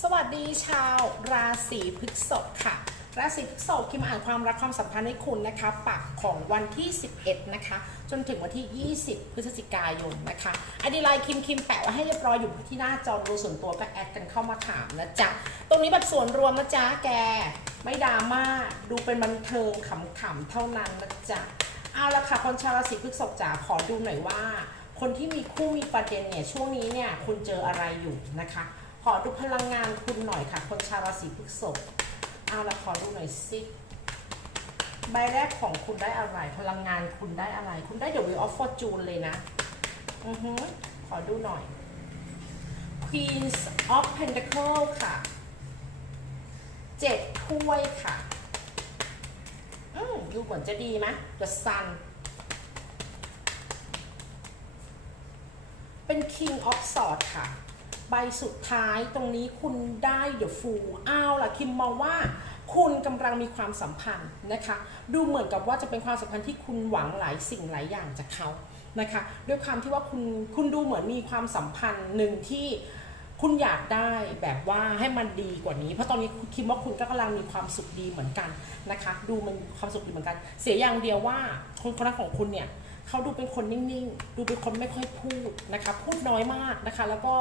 สวัสดีชาวราศีพฤษภค่ะ ราศีพฤษภคิมอ่านความรักความสัมพันธ์ให้คุณนะคะ ปักของวันที่ 11 นะคะ จนถึงวันที่ 20 พฤศจิกายนนะคะอดีไลน์คิมคิมแปะไว้ให้เรียบร้อยอยู่ที่หน้าจอดูส่วนตัวก็แอดกันเข้ามาถามนะจ๊ะ ตรงนี้แบบส่วนรวมนะจ๊ะแก ไม่ดราม่าดูเป็นบันเทิงขำๆเท่านั้นนะจ๊ะเอาละค่ะคนชาวราศีพฤษภจ๋าขอดูหน่อยว่า คนที่มีคู่มีประเด็นเนี่ยช่วงนี้เนี่ยคุณเจออะไรอยู่นะคะ ขอดูพลังงานคุณหน่อยค่ะ คนชาวราศีพฤษภเอาละขอดูหน่อยสิใบแรกของคุณได้อะไร พลังงานคุณได้อะไร คุณได้ The Wheel of Fortune เลยนะอือฮึขอดูหน่อย Queens of Pentacle ค่ะเจ็ดถ้วยค่ะ อืมดูเหมือนจะดีไหม The Sun เป็น King of Swords ค่ะ ใบสุดท้ายตรงนี้คุณได้ The Fool อ้าวล่ะคิมมองว่าคุณกำลังมีความสัมพันธ์นะคะ ดูเหมือนกับว่าจะเป็นความสัมพันธ์ที่คุณหวังหลายสิ่งหลายอย่างจากเขานะคะ ด้วยความที่ว่าคุณคุณดูเหมือนมีความสัมพันธ์หนึ่งที่คุณอยากได้แบบว่าให้มันดีกว่านี้ เพราะตอนนี้คิดว่าคุณก็กำลังมีความสุขดีเหมือนกันนะคะ ดูมันความสุขดีเหมือนกัน เสียอย่างเดียวว่าคนคนนั้นของคุณเนี่ย เขาดูเป็นคนนิ่งๆ ดูเป็นคนไม่ค่อยพูดนะคะ พูดน้อยมากนะคะ แล้วก็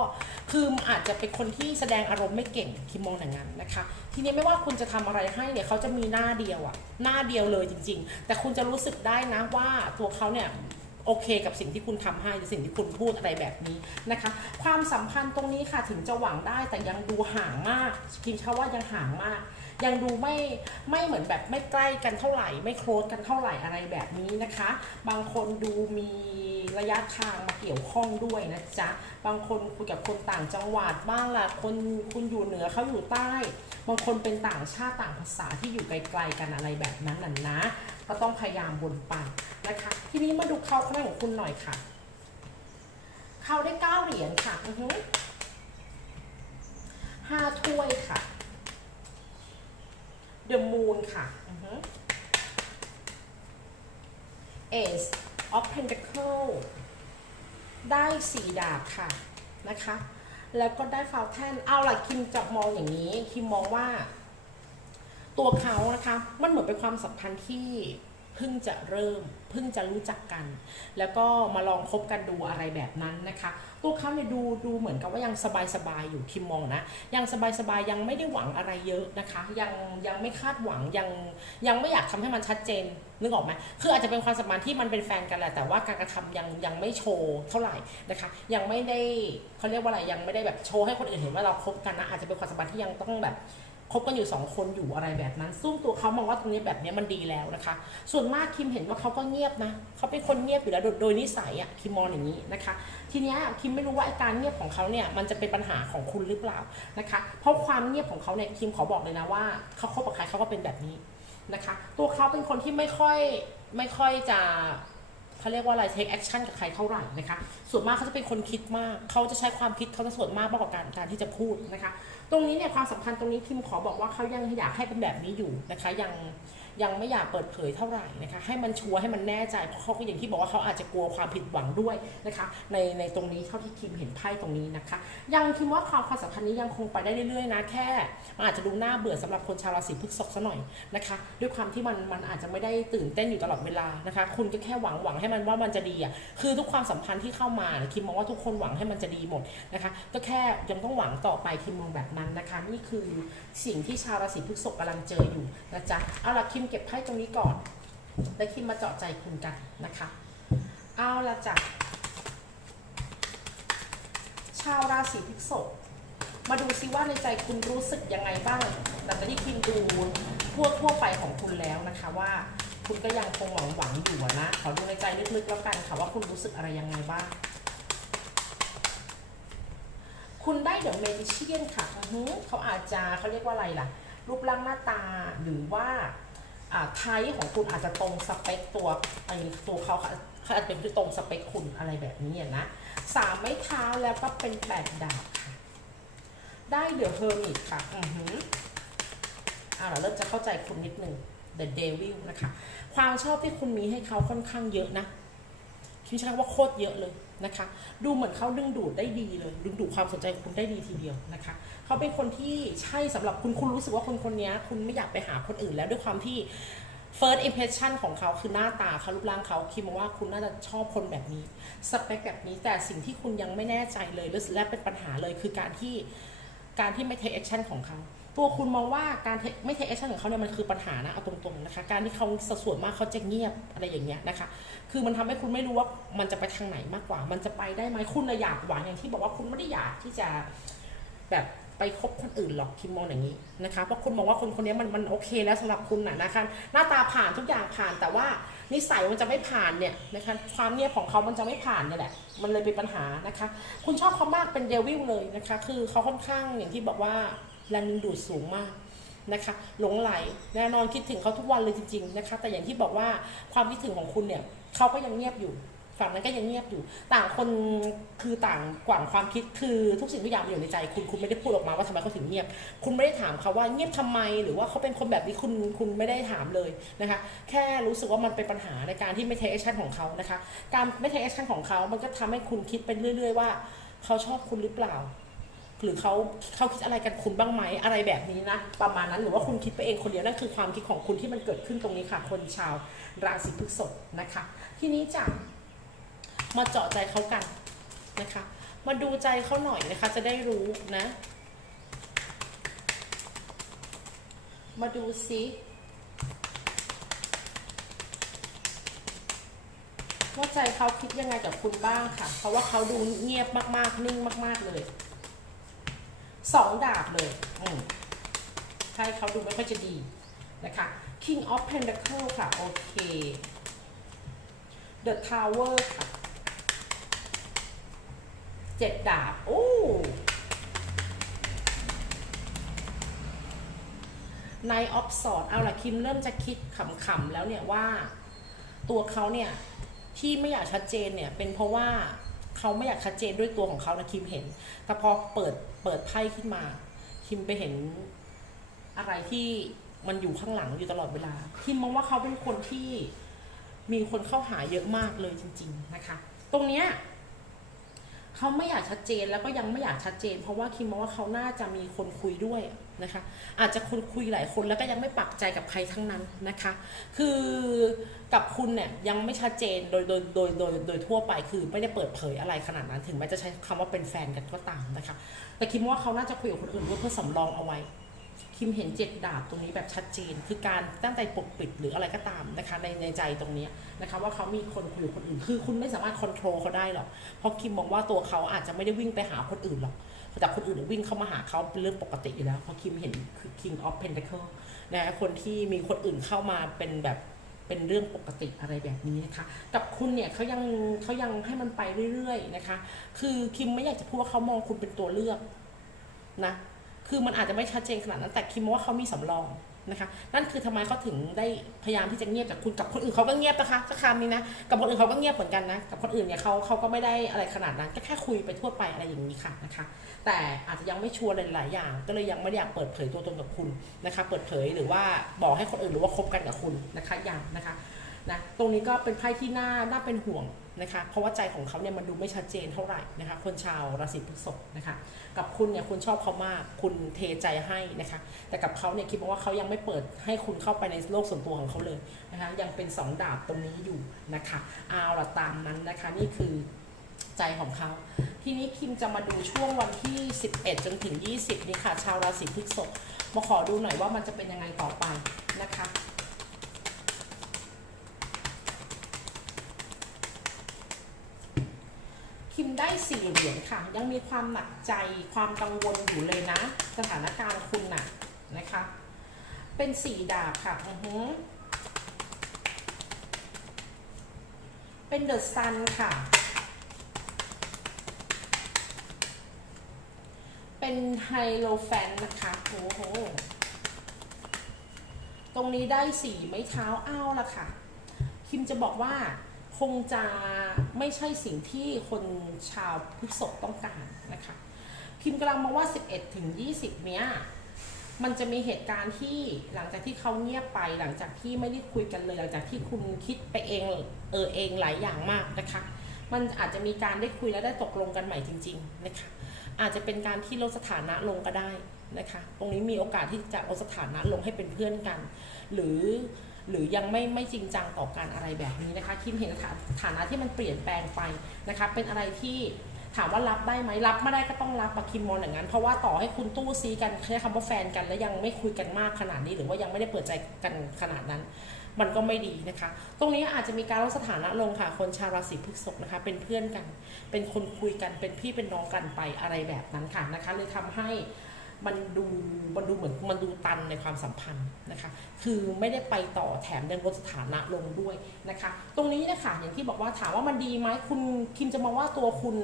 คืออาจจะเป็นคนที่แสดงอารมณ์ไม่เก่งคิมมองอย่างนั้นนะคะ ทีนี้ไม่ว่าคุณจะทำอะไรให้เนี่ยเขาจะมีหน้าเดียวอะหน้าเดียวเลยจริง ๆ แต่คุณจะรู้สึกได้นะว่าตัวเขาเนี่ย โอเคกับสิ่งที่คุณทำให้หรือสิ่งที่คุณพูดอะไรแบบนี้นะคะ ความสัมพันธ์ตรงนี้ค่ะถึงจะหวังได้แต่ยังดูห่างมากกินเชื่อว่ายังห่างมาก ยังดูไม่ไม่เหมือนแบบไม่ใกล้กันเท่าไหร่ ไม่โคลสกันเท่าไหร่อะไรแบบนี้นะคะ บางคนดูมีระยะทางมาเกี่ยวข้องด้วยนะจ๊ะบางคนคุยกับคนต่างจังหวัดบ้างล่ะคนคุณอยู่เหนือเขาอยู่ใต้ บางคนเป็นต่างชาติต่างภาษาที่อยู่ไกลๆกันอะไรแบบนั้นน่ะนะ ก็ต้องพยายามบนไปนนะคะ ทีนี้มาดูเขาข้างในของคุณหน่อยค่ะ เขาได้เก้าเหรียญค่ะอือฮึห้าถ้วยค่ะ The Moon ค่ะเอือฮึ Ace of Pentacle ได้สี่ดาบค่ะนะคะ แล้วก็ได้ฟาวแทนเอาล่ะคิมจะมองอย่างนี้ คิมมองว่า ตัวเขานะคะ มันเหมือนเป็นความสัมพันธ์ที่ พิ่งจะเริ่มเพิ่งจะรู้จักกัน แล้วก็มาลองคบกันดูอะไรแบบนั้นนะคะ ตัวเขาเนี่ยดูดูเหมือนกับว่ายังสบายๆอยู่คิมมองนะยังสบายๆยังไม่ได้หวังอะไรเยอะนะคะ ยังยังไม่คาดหวังยังยังไม่อยากทำให้มันชัดเจนนึกออกไหมคืออาจจะเป็นความสัมพันธ์ที่มันเป็นแฟนกันแหละแต่ว่าการกระทำยังยังไม่โชว์เท่าไหร่นะคะ ยังไม่ได้เขาเรียกว่าอะไรยังไม่ได้แบบโชว์ให้คนอื่นเห็นว่าเราคบกันนะอาจจะเป็นความสัมพันธ์ที่ยังต้องแบบ คบกันอยู่สองคนอยู่อะไรแบบนั้น ซึ่งตัวเขามองว่าตรงนี้แบบนี้มันดีแล้วนะคะ ส่วนมากคิมเห็นว่าเขาก็เงียบนะเขาเป็นคนเงียบอยู่แล้วโดยนิสัยอะคิมมองอย่างนี้นะคะ ทีเนี้ยคิมไม่รู้ว่าอาการเงียบของเขาเนี่ยมันจะเป็นปัญหาของคุณหรือเปล่านะคะ เพราะความเงียบของเขาเนี่ยคิมขอบอกเลยนะว่าเขาคบกับใครเขาก็เป็นแบบนี้นะคะ ตัวเขาเป็นคนที่ไม่ค่อยไม่ค่อยจะเขาเรียกว่าอะไร take action กับใครเท่าไหร่นะคะ ส่วนมากเขาจะเป็นคนคิดมาก เขาจะใช้ความคิดเขาจะส่วนมากมากกว่าการการที่จะพูดนะคะ ตรงนี้เนี่ยความสัมพันธ์ตรงนี้พิมขอบอกว่าเขายังอยากให้เป็นแบบนี้อยู่นะคะยัง ยังไม่อยากเปิดเผยเท่าไหร่นะคะให้มันชัวร์ให้มันแน่ใจเพราะเขาก็อย่างที่บอกว่าเขาอาจจะกลัวความผิดหวังด้วยนะคะในในตรงนี้เท่าที่คิมเห็นไพ่ตรงนี้นะคะ ยังคิดว่าความความสัมพันธ์นี้ยังคงไปได้เรื่อยๆนะแค่มันอาจจะดูน่าเบื่อสำหรับคนชาวราศีพฤษภซะหน่อยนะคะด้วยความที่มันมันอาจจะไม่ได้ตื่นเต้นอยู่ตลอดเวลานะคะคุณก็แค่หวังหวังให้มันว่ามันจะดีอะคือทุกความสัมพันธ์ที่เข้ามาคิมมองว่าทุกคนหวังให้มันจะดีหมดนะคะก็แค่ยังต้องหวังต่อไปคิมมองแบบนั้นนะคะ นี่คือสิ่งที่ชาวราศีพฤษภกำลังเจออยู่นะจ๊ะเอาละคิมเก็บไพ่ตรงนี้ก่อน แล้วคิมมาเจาะใจคุณกันนะคะ เอาละจ้ะชาวราศีพฤษภมาดูซิว่าในใจคุณรู้สึกยังไงบ้างหลังจากที่คิมดูทั่วทั่วไปของคุณแล้วนะคะว่า คุณก็ยังคงหวังหวังอยู่นะขอดูในใจลึกๆแล้วกันค่ะว่าคุณรู้สึกอะไรยังไงบ้างคุณได้เดอะเมจิเชียนค่ะเขาอาจจะเขาเรียกว่าอะไรล่ะ รูปร่างหน้าตาหรือว่า ไทป์ของคุณอาจจะตรงสเปคตัวไอตัวเขาค่ะเขาอาจจะเป็นที่ตรงสเปคคุณอะไรแบบนี้อะนะสามไม้เท้าแล้วก็เป็นแปดดาบค่ะ ได้เดี๋ยวเฮอร์มิตค่ะ อือหืออ่าเราเริ่มจะเข้าใจคุณนิดนึง The Devil นะคะ ความชอบที่คุณมีให้เขาค่อนข้างเยอะนะ คคิมใช้คำว่าโคตรเยอะเลยนะคะ ดูเหมือนเขาดึงดูดได้ดีเลย ดึงดูดความสนใจของคุณได้ดีทีเดียวนะคะเขาเป็นคนที่ใช่สำหรับคุณคุณรู้สึกว่าคนคนนี้คุณไม่อยากไปหาคนอื่นแล้วด้วยความที่ first impression ของเขาคือหน้าตาเขารูปร่างเขาคิดมาว่าคุณน่าจะชอบคนแบบนี้สเปคแบบนี้แต่สิ่งที่คุณยังไม่แน่ใจเลยและเป็นปัญหาเลยคือการที่การที่ไม่ take action ของเขา ตัวคุณมองว่าการไม่ take action ของเขาเนี่ยมันคือปัญหานะเอาตรงๆนะคะ การที่เขาสัดส่วนมากเขาจะเงียบอะไรอย่างเงี้ยนะคะ คือมันทำให้คุณไม่รู้ว่ามันจะไปทางไหนมากกว่า มันจะไปได้ไหมคุณน่ะอยากหวังอย่างที่บอกว่าคุณไม่ได้อยากที่จะแบบไปคบคนอื่นหรอกคิมมองอย่างนี้นะคะเพราะคุณมองว่าคนคนนี้มันมันโอเคแล้วสำหรับคุณนะนะคะหน้าตาผ่านทุกอย่างผ่านแต่ว่านิสัยมันจะไม่ผ่านเนี่ยนะคะความเงียบของเขามันจะไม่ผ่านเนี่ยแหละมันเลยเป็นปัญหานะคะ คุณชอบเขามากเป็นเดวิลเลยนะคะ คือเขาค่อนข้างอย่างที่บอกว่า แรงดึงดูดสูงมากนะคะหลงไหลแน่นอนคิดถึงเขาทุกวันเลยจริง ๆนะคะ แต่อย่างที่บอกว่าความคิดถึงของคุณเนี่ยเขาก็ยังเงียบอยู่ฝั่งนั้นก็ยังเงียบอยู่ ต่างคนคือต่างกว่างความคิดคือทุกสิ่งทุกอย่างมันอยู่ในใจ คุณคุณไม่ได้พูดออกมาว่าทำไมเขาถึงเงียบ คุณไม่ได้ถามเขาว่าเงียบทำไม หรือว่าเขาเป็นคนแบบนี้คุณคุณไม่ได้ถามเลยนะคะ แค่รู้สึกว่ามันเป็นปัญหาในการที่ไม่เทคแอคชั่นของเขานะคะ การไม่เทคแอคชั่นของเขา มันก็ทำให้คุณคิดไปเรื่อย ๆ ว่าเขาชอบคุณหรือเปล่า หรือเขาเขาคิดอะไรกันคุณบ้างไหมอะไรแบบนี้นะ ประมาณนั้นหรือว่าคุณคิดไปเองคนเดียวนั่นคือความคิดของคุณที่มันเกิดขึ้นตรงนี้ค่ะ คนชาวราศีพฤษภนะคะ ทีนี้จะมาเจาะใจเขากันนะคะ มาดูใจเขาหน่อยนะคะ จะได้รู้นะ มาดูซิว่าใจเขาคิดยังไงกับคุณบ้างค่ะ เพราะว่าเขาดูเงียบมากๆ นิ่งมาก ๆ เลย สองดาบเลยอืมใช่เขาดูไม่ค่อยจะดีนะคะ King of Pentacle ค่ะ โอเค The Tower ค่ะเจ็ดดาบ โอ้ในออฟสอดเอาละคิมเริ่มจะคิดขำๆแล้วเนี่ยว่า ตัวเขาเนี่ย ที่ไม่อยากชัดเจนเนี่ย เป็นเพราะว่า เขาไม่อยากชัดเจนด้วยตัวของเขานะคิมเห็น แต่พอเปิดเปิดไพ่ขึ้นมา คิมไปเห็นอะไรที่มันอยู่ข้างหลังอยู่ตลอดเวลา คิมมองว่าเขาเป็นคนที่มีคนเข้าหาเยอะมากเลยจริง ๆนะคะ ตรงเนี้ยเขาไม่อยากชัดเจนแล้วก็ยังไม่อยากชัดเจน เพราะว่าคิมมองว่าเขาน่าจะมีคนคุยด้วย นะคะอาจจะคนคุยหลายคนแล้วก็ยังไม่ปักใจกับใครทั้งนั้นนะคะ คือกับคุณเนี่ยยังไม่ชัดเจนโดยโดยโดยโดยโดยทั่วไปคือไม่ได้เปิดเผยอะไรขนาดนั้น ถึงแม้จะใช้คำว่าเป็นแฟนกันก็ตามนะคะ แต่คิมว่าเขาน่าจะคุยกับคนอื่นเพื่อสำรองเอาไว้ คิมเห็นเจ็ดดาบตรงนี้แบบชัดเจน คือการตั้งใจปกปิดหรืออะไรก็ตามนะคะในในใจตรงนี้นะคะว่าเขามีคนคุยกับคนอื่นคือคุณไม่สามารถควบคุมเขาได้หรอกเพราะคิมมองว่าตัวเขาอาจจะไม่ได้วิ่งไปหาคนอื่นหรอก แต่คนอื่นวิ่งเข้ามาหาเขาเป็นเรื่องปกติอยู่แล้วเพราะคิมเห็นคือ King of Pentacle นะคนที่มีคนอื่นเข้ามาเป็นแบบเป็นเรื่องปกติอะไรแบบนี้นะคะกับคุณเนี่ยเขายังเขายังให้มันไปเรื่อยๆนะคะ คือคิมไม่อยากจะพูดว่าเขามองคุณเป็นตัวเลือกนะคือมันอาจจะไม่ชัดเจนขนาดนั้นแต่คิมว่าเขามีสำรอง นะคะ นั่นคือทำไมเขาถึงได้พยายามที่จะเงียบจากคุณกับคนอื่นเขาก็เงียบนะคะสักคำนี้นะ กับคนอื่นเขาก็เงียบเหมือนกันนะ กับคนอื่นเนี่ยเขาเขาก็ไม่ได้อะไรขนาดนั้น ก็แค่คุยไปทั่วไปอะไรอย่างนี้ค่ะนะคะ แต่อาจจะยังไม่ชัวร์หลายอย่าง ก็เลยยังไม่อยากเปิดเผยตัวตนกับคุณนะคะ เปิดเผยหรือว่าบอกให้คนอื่นรู้ว่าคบกันกับคุณนะคะอย่างนะคะนะ ตรงนี้ก็เป็นไพ่ที่น่า น่าเป็นห่วง นะคะเพราะว่าใจของเขาเนี่ยมันดูไม่ชัดเจนเท่าไหร่นะคะคนชาวราศีพฤษภนะคะกับคุณเนี่ยคุณชอบเขามากคุณเทใจให้นะคะแต่กับเขาเนี่ยคิดว่าเขายังไม่เปิดให้คุณเข้าไปในโลกส่วนตัวของเขาเลยนะคะยังเป็นสองดาบตรงนี้อยู่นะคะเอาละตามนั้นนะคะนี่คือใจของเขา ทีนี้คิมจะมาดูช่วงวันที่ 11 จนถึง 20 นี่ค่ะ ชาวราศีพฤษภมาขอดูหน่อยว่ามันจะเป็นยังไงต่อไปนะคะ คิมได้สี่เหรียญค่ะ ยังมีความหนักใจความกังวลอยู่เลยนะ สถานการณ์คุณน่ะนะคะ เป็นสี่ดาบค่ะอือหือเป็นเดอะซันค่ะ เป็นไฮโลแฟนนะคะโอ้โห ตรงนี้ได้สี่ไม้เท้าอ้าวละค่ะ คิมจะบอกว่า คงจะไม่ใช่สิ่งที่คนชาวพฤษภต้องการนะคะคิมกำลังมองว่า 11 ถึง 20 เนี้ยมันจะมีเหตุการณ์ที่หลังจากที่เขาเงียบไปหลังจากที่ไม่ได้คุยกันเลยหลังจากที่คุณคิดไปเองเออเองหลายอย่างมากนะคะ มันอาจจะมีการได้คุยและได้ตกลงกันใหม่จริง ๆ นะคะ อาจจะเป็นการที่ลดสถานะลงก็ได้นะคะ ตรงนี้มีโอกาสที่จะลดสถานะลงให้เป็นเพื่อนกัน หรือ หรือยังไม่ไม่จริงจังต่อการอะไรแบบนี้นะคะคิมเห็นฐาฐานะที่มันเปลี่ยนแปลงไปนะคะเป็นอะไรที่ถามว่ารับได้ไหมรับไม่ได้ก็ต้องรับอะคิมมองอย่างนั้น เพราะว่าต่อให้คุณตู้ซีกันใช้คำว่าแฟนกัน แล้วยังไม่คุยกันมากขนาดนี้ หรือว่ายังไม่ได้เปิดใจกันขนาดนั้น มันก็ไม่ดีนะคะ ตรงนี้อาจจะมีการลดสถานะลงค่ะ คนชาวราศีพฤษภนะคะ เป็นเพื่อนกัน เป็นคนคุยกันเป็นพี่เป็นน้องกันไปอะไรแบบนั้นค่ะนะคะเลยทำให้ มันดูมันดูเหมือนมันดูตันในความสัมพันธ์นะคะ คือไม่ได้ไปต่อแถมยังลดสถานะลงด้วยนะคะ ตรงนี้นะคะอย่างที่บอกว่าถามว่ามันดีไหมคุณคิมจะมองว่าตัวคุณ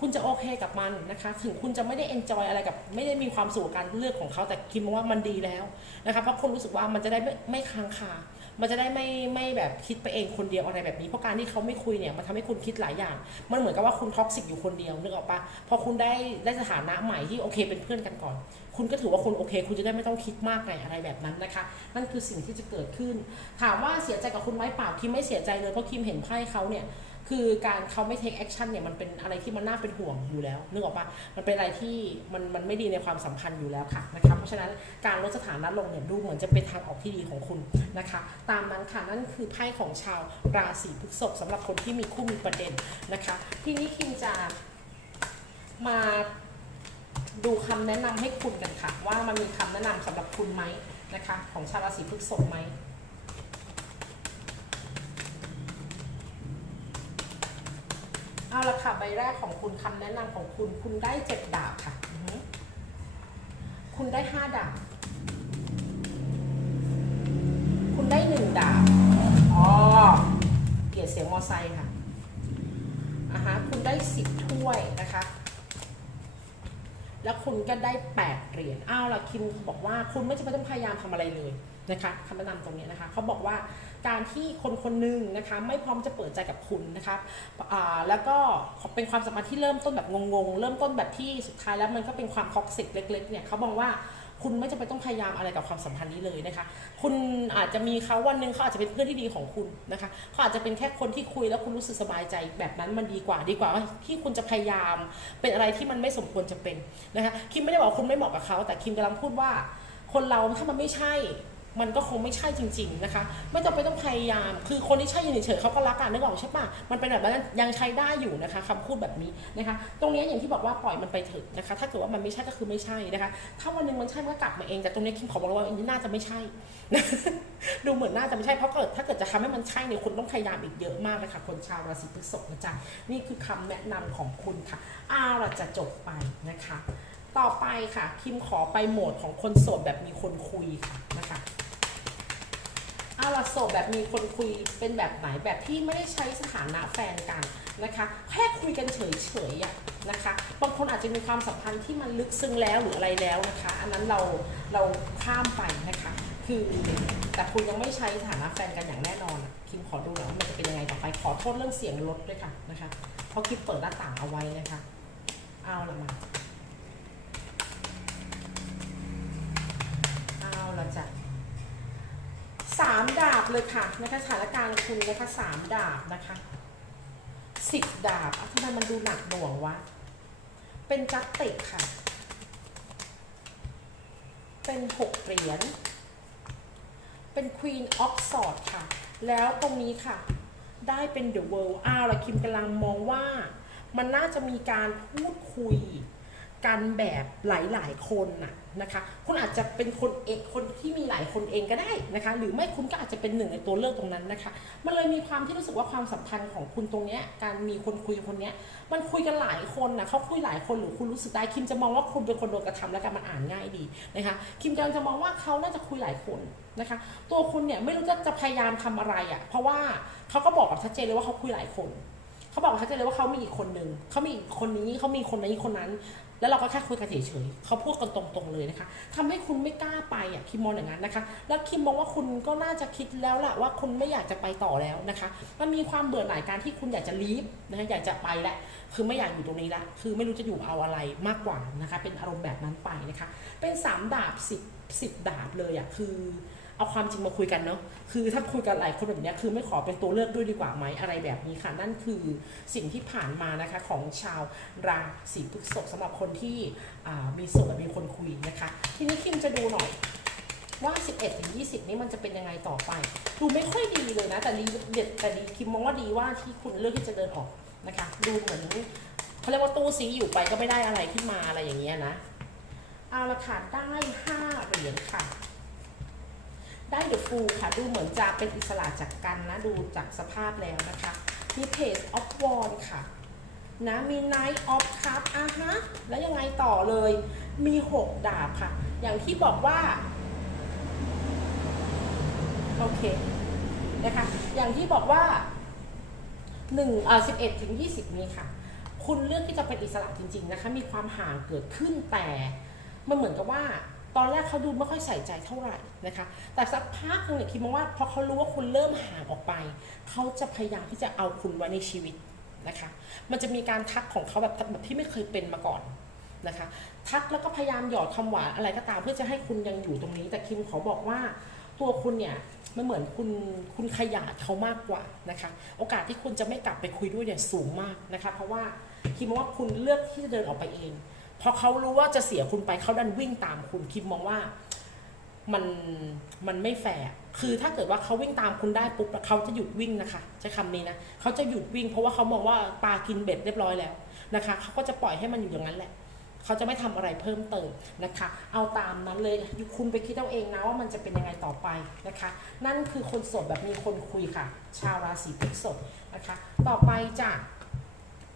คุณจะโอเคกับมันนะคะ ถึงคุณจะไม่ได้เอนจอยอะไรกับไม่ได้มีความสุขการเลือกของเขาแต่คิมมองว่ามันดีแล้วนะคะ เพราะคนรู้สึกว่ามันจะได้ไม่ไม่ค้างคา มันจะได้ไม่ไม่แบบคิดไปเองคนเดียวอะไรแบบนี้เพราะการที่เขาไม่คุยเนี่ยมันทำให้คุณคิดหลายอย่าง มันเหมือนกับว่าคุณท็อกซิกอยู่คนเดียวนึกออกปะพอคุณได้ได้สถานะใหม่ที่โอเคเป็นเพื่อนกันก่อน คุณก็ถือว่าคุณโอเค คุณจะได้ไม่ต้องคิดมากไงอะไรแบบนั้นนะคะ นั่นคือสิ่งที่จะเกิดขึ้น ถามว่าเสียใจกับคุณไหมเปล่าคิมไม่เสียใจเลยเพราะคิมเห็นไพ่เขาเนี่ย คือการเขาไม่ take action เนี่ยมันเป็นอะไรที่มันน่าเป็นห่วงอยู่แล้วนึกออกปะมันเป็นอะไรที่มันมันไม่ดีในความสัมพันธ์อยู่แล้วค่ะนะคะเพราะฉะนั้นการลดสถานะลงเนี่ยดูเหมือนจะเป็นทางออกที่ดีของคุณนะคะ ตามนั้นค่ะนั่นคือไพ่ของชาวราศีพฤษภสำหรับคนที่มีคู่มีประเด็นนะคะ ทีนี้คิมจะมาดูคำแนะนำให้คุณกันค่ะ ว่ามันมีคำแนะนำสำหรับคุณไหมนะคะ ของชาวราศีพฤษภไหม เอาละค่ะใบแรกของคุณคำแนะนำของคุณ คุณได้เจ็ดดาบค่ะ คุณได้ห้าดาบ คุณได้หนึ่งดาบ อ๋อเกลียดเสียงมอไซค์ค่ะอ่าฮะ คุณได้สิบถ้วยนะคะ แล้วคุณก็ได้แปดเหรียญ อ้าวล่ะคิมบอกว่าคุณไม่จำเป็นต้องพยายามทำอะไรเลย นะคะคำแนะนำตรงนี้นะคะเขาบอกว่าการที่คนคนหนึ่งนะคะไม่พร้อมจะเปิดใจกับคุณนะคะแล้วก็เป็นความสัมพันธ์ที่เริ่มต้นแบบงงๆ เริ่มต้นแบบที่สุดท้ายแล้วมันก็เป็นความท็อกซิกเล็กๆเนี่ยเขาบอกว่าคุณไม่จำเป็นต้องพยายามอะไรกับความสัมพันธ์นี้เลยนะคะ คุณอาจจะมีเขาวันหนึ่งเขาอาจจะเป็นเพื่อนที่ดีของคุณนะคะเขาอาจจะเป็นแค่คนที่คุยแล้วคุณรู้สึกสบายใจแบบนั้นมันดีกว่าดีกว่าที่คุณจะพยายามเป็นอะไรที่มันไม่สมควรจะเป็นนะคะคิมไม่ได้บอกว่าคุณไม่เหมาะกับเขาแต่คิมกำลังพูดว่า คนเราถ้ามันไม่ใช่ มันก็คงไม่ใช่จริง ๆนะคะ ไม่ต้องไปต้องพยายาม คือคนที่ใช่ยืนเฉยเขาก็รักกันนึกออกใช่ปะมันเป็นแบบนั้นยังใช้ได้อยู่นะคะคำพูดแบบนี้นะคะ ตรงนี้อย่างที่บอกว่าปล่อยมันไปเถอะนะคะ ถ้าเกิดว่ามันไม่ใช่ก็คือไม่ใช่นะคะ ถ้าวันหนึ่งมันใช่มันก็กลับมาเองแต่ตรงนี้คิมขอบอกเลยว่าอันนี้น่าจะไม่ใช่ ดูเหมือนน่าจะไม่ใช่เพราะเกิดถ้าเกิดจะทำให้มันใช่เนี่ยคุณต้องพยายามอีกเยอะมากเลยค่ะคนชาวราศีพฤษภนะจ๊ะนี่คือคำแนะนำของคุณค่ะอาเราจะจบไปนะคะ ต่อไปค่ะคิมขอไปโหมดของคนโสดแบบมีคนคุยค่ะนะคะ เอาละโสดแบบมีคนคุยเป็นแบบไหนแบบที่ไม่ได้ใช้สถานะแฟนกันนะคะแค่คุยกันเฉยๆอะนะคะบางคนอาจจะมีความสัมพันธ์ที่มันลึกซึ้งแล้วหรืออะไรแล้วนะคะ อันนั้นเราเราข้ามไปนะคะ คือแต่คุณยังไม่ใช้สถานะแฟนกันอย่างแน่นอนคิมขอดูหน่อยว่ามันจะเป็นยังไงต่อไปขอโทษเรื่องเสียงรถด้วยค่ะนะคะเพราะคิมเปิดหน้าต่างเอาไว้นะคะ เอาละมาเอาละจ้ะสามดาบเลยค่ะนะคะสถานการณ์คุณนะคะสามดาบนะคะสิบดาบทำไมมันดูหนักหน่วงวะ เป็นจัตติค่ะ เป็นหกเหรียญ เป็น Queen of s w o r d ค่ะ แล้วตรงนี้ค่ะ ได้เป็น The World อ้าวล้วคิมกำลังมองว่า มันน่าจะมีการพูดคุย กันแบบหลาย ๆ คนน่ะนะคะ คุณอาจจะเป็นคนเอกคนที่มีหลายคนเองก็ได้นะคะ หรือไม่คุณก็อาจจะเป็นหนึ่งในตัวเลือกตรงนั้นนะคะ มันเลยมีความที่รู้สึกว่าความสัมพันธ์ของคุณตรงเนี้ย การมีคนคุยคนเนี้ย มันคุยกันหลายคนนะเขาคุยหลายคนหรือคุณรู้สึกได้คิมจะมองว่าคุณเป็นคนโดนกระทำแล้วกันมันอ่านง่ายดีนะคะ คิมกำลังจะมองว่าเขาน่าจะคุยหลายคนนะคะ ตัวคุณเนี่ยไม่รู้จะจะพยายามทำอะไรอะ่ะ เพราะว่าเขาก็บอกกับชัดเจนเลยว่าเขาคุยหลายคนเขาบอกชัดเจนเลยว่าเขามีอีกคนหนึ่งเขามีอีกคนนี้เขามีคนนี้คนนั้น แล้วเราก็แค่คุยกันเฉยๆเขาพูดกันตรงๆเลยนะคะทำให้คุณไม่กล้าไปอะคิมมองอย่างนั้นนะคะ แล้วคิมมองว่าคุณก็น่าจะคิดแล้วล่ะว่าคุณไม่อยากจะไปต่อแล้วนะคะ มันมีความเบื่อหน่ายการที่คุณอยากจะลีฟนะคะอยากจะไปแล้วคือไม่อยากอยู่ตรงนี้ละคือไม่รู้จะอยู่เอาอะไรมากกว่านะคะ เป็นอารมณ์แบบนั้นไปนะคะ เป็นสามดาบสิบสิบดาบเลยอะคือ เอาความจริงมาคุยกันเนาะคือถ้าคุยกันหลายคนแบบนี้คือไม่ขอเป็นตัวเลือกด้วยดีกว่าไหมอะไรแบบนี้ค่ะ นั่นคือสิ่งที่ผ่านมานะคะของชาวราศีพฤษภสำหรับคนที่มีโสดมีคนคุยนะคะ ทีนี้คิมจะดูหน่อยว่า 11ถึง20 นี่มันจะเป็นยังไงต่อไป ดูไม่ค่อยดีเลยนะ แต่ดีเด็ดแต่ดีคิมมองว่าดีว่าที่คุณเลือกที่จะเดินออกนะคะ ดูเหมือนเขาเรียกว่าตู้ซีอยู่ไปก็ไม่ได้อะไรขึ้นมาอะไรอย่างเงี้ยนะ เอาละค่ะได้ 5 เหรียญค่ะ ได้เดอะฟูค่ะ ดูเหมือนจะเป็นอิสระจากกันนะ ดูจากสภาพแล้วนะคะ มีเพจออฟวอนค่ะนะมี Night of Cup อะฮะ แล้วยังไงต่อเลย มี 6 ดาบค่ะ อย่างที่บอกว่า โอเค นะคะ อย่างที่บอกว่า1อ่า11 ถึง 20 นี้ค่ะ คุณเลือกที่จะเป็นอิสระจริง ๆ นะคะ มีความห่างเกิดขึ้นแต่ มันเหมือนกับว่า ตอนแรกเขาดูไม่ค่อยใส่ใจเท่าไหร่นะคะ แต่สักพักหนึงเนี่ยคิดมองว่าพอเขารู้ว่าคุณเริ่มห่างออกไป เขาจะพยายามที่จะเอาคุณไว้ในชีวิตนะคะ มันจะมีการทักของเขาแบบแบบที่ไม่เคยเป็นมาก่อนนะคะ ทักแล้วก็พยายามหยอดคำหวานอะไรก็ตามเพื่อจะให้คุณยังอยู่ตรงนี้ แต่คิมขอบอกว่าตัวคุณเนี่ยมันเหมือนคุณคุณขยาดเขามากกว่านะคะ โอกาสที่คุณจะไม่กลับไปคุยด้วยเนี่ยสูงมากนะคะ เพราะว่าคิมว่าคุณเลือกที่จะเดินออกไปเอง พอเขารู้ว่าจะเสียคุณไปเขาดันวิ่งตามคุณคิมมองว่ามันมันไม่แฟร์คือถ้าเกิดว่าเขาวิ่งตามคุณได้ปุ๊บเขาจะหยุดวิ่งนะคะใช้คำนี้นะเขาจะหยุดวิ่ง เพราะว่าเขามองว่าปลากินเบ็ดเรียบร้อยแล้วนะคะเขาก็จะปล่อยให้มันอยู่อย่างนั้นแหละเขาจะไม่ทำอะไรเพิ่มเติมนะคะ เอาตามนั้นเลยคุณไปคิดเอาเองนะว่ามันจะเป็นยังไงต่อไปนะคะ นั่นคือคนโสดแบบมีคนคุยค่ะ ชาวราศีพฤษภนะคะ ต่อไปจ้ะ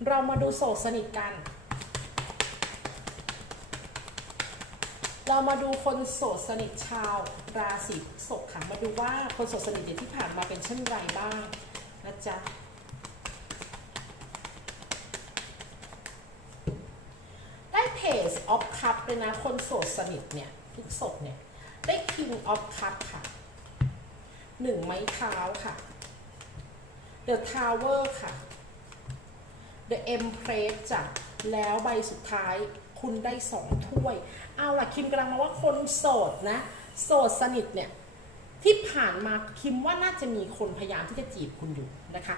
เรามาดูโสดสนิทกัน เรามาดูคนโสดสนิทชาวราศีพฤษภค่ะ มาดูว่าคนโสดสนิทเนี่ยที่ผ่านมาเป็นเช่นไรบ้างนะจ๊ะ ได้เพจ of cup เลยนะ คนโสดสนิทเนี่ยพฤษภเนี่ย ได้ king of cup ค่ะหนึ่งไม้เท้าค่ะ the tower ค่ะ the empress จ้ะแล้วใบสุดท้าย คุณได้สองถ้วย เอาล่ะคิมกำลังมาว่าคนโสดนะ โสดสนิทเนี่ยที่ผ่านมาคิมว่าน่าจะมีคนพยายามที่จะจีบคุณอยู่นะคะ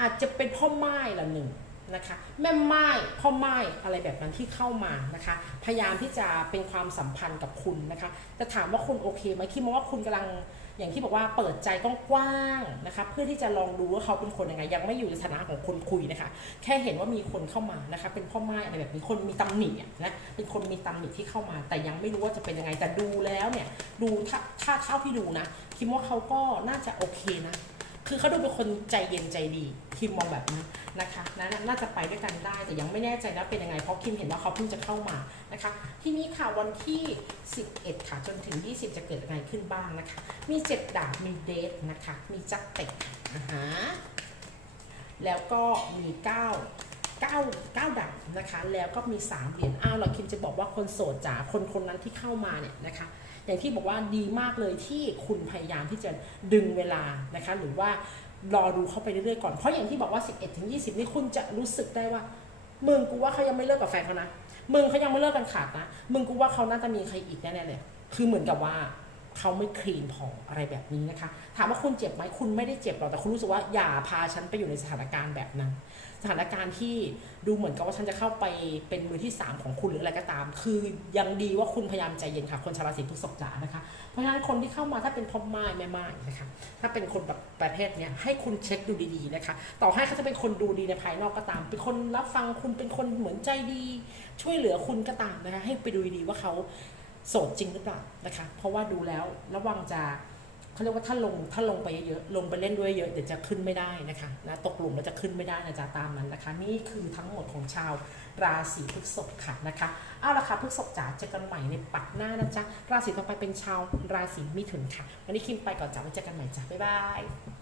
อาจจะเป็นพ่อไม้ละหนึ่ง นะคะแม่ไม้พ่อไม้อะไรแบบนั้นที่เข้ามานะคะ พยายามที่จะเป็นความสัมพันธ์กับคุณนะคะแต่ถามว่าคุณโอเคไหมคิดมองว่าคุณกำลังอย่างที่บอกว่าเปิดใจกว้างๆนะคะเพื่อที่จะลองดูว่าเขาเป็นคนยังไง ยังไม่อยู่ในฐานะของคนคุยนะคะ แค่เห็นว่ามีคนเข้ามานะคะ เป็นพ่อไม้อะไรแบบนี้คนมีตำหนินะเป็นคนมีตำหนิที่เข้ามา แต่ยังไม่รู้ว่าจะเป็นยังไงแต่ดูแล้วเนี่ยดูถ้าถ้าเท่าที่ดูนะคิดว่าเขาก็น่าจะโอเคนะ คือเขาดูเป็นคนใจเย็นใจดีคิมมองแบบนี้นะคะนะน่าจะไปด้วยกันได้แต่ยังไม่แน่ใจนะเป็นยังไงเพราะคิมเห็นว่าเขาเพิ่งจะเข้ามานะคะ ที่นี้ค่ะวันที่ 11 ค่ะจนถึง 20 จะเกิดอะไรขึ้นบ้างนะคะ มี7ดาบมีเดทนะคะ มีจักเต็กนะฮะแล้วก็มี 9 9 9ดาบนะคะ แล้วก็มี 3 เหรียญอ้าวเราคิมจะบอกว่าคนโสดจ๋าคนคนนั้นที่เข้ามาเนี่ยนะคะ อย่างที่บอกว่าดีมากเลยที่คุณพยายามที่จะดึงเวลานะคะหรือว่ารอดูเขาไปเรื่อยๆก่อน เพราะอย่างที่บอกว่า 11ถึง20 นี่คุณจะรู้สึกได้ว่ามึงกูว่าเขายังไม่เลิกกับแฟนเขานะมึงเขายังไม่เลิกกันขาดนะมึงกูว่าเขาน่าจะมีใครอีกแน่ๆเลยคือเหมือนกับว่าเขาไม่คลีนพออะไรแบบนี้นะคะ ถามว่าคุณเจ็บไหมคุณไม่ได้เจ็บหรอกแต่คุณรู้สึกว่าอย่าพาฉันไปอยู่ในสถานการณ์แบบนั้น สถานการณ์ที่ดูเหมือนกับว่าฉันจะเข้าไปเป็นมือที่ 3 ของคุณหรืออะไรก็ตาม คือยังดีว่าคุณพยายามใจเย็นค่ะ คนชาวราศีพฤษภจ๋านะคะ เพราะฉะนั้นคนที่เข้ามาถ้าเป็นพ่อไม้แม่ไม้นะคะ ถ้าเป็นคนแบบประเภทเนี้ยให้คุณเช็คดูดีๆนะคะ ต่อให้เขาจะเป็นคนดูดีในภายนอกก็ตาม เป็นคนรับฟังคุณเป็นคนเหมือนใจดี ช่วยเหลือคุณก็ตามนะคะ ให้ไปดูดีๆว่าเขาโสดจริงหรือเปล่านะคะ เพราะว่าดูแล้วระวังจะ เขาเรียกว่าถ้าลงถ้าลงไปเยอะๆลงไปเล่นด้วยเยอะเดี๋ยวจะขึ้นไม่ได้นะคะนะตกหลุมแล้วจะขึ้นไม่ได้นะจ๊ะตามนั้นนะคะ นี่คือทั้งหมดของชาวราศีพฤษภค่ะนะคะเอาละค่ะพฤษภจ๋าเจอกันใหม่ในปัดหน้านะจ๊ะราศีต่อไปเป็นชาวราศีมิถุนค่ะ วันนี้คิมไปก่อนจ้ะไว้เจอกันใหม่จ้ะบ๊ายบาย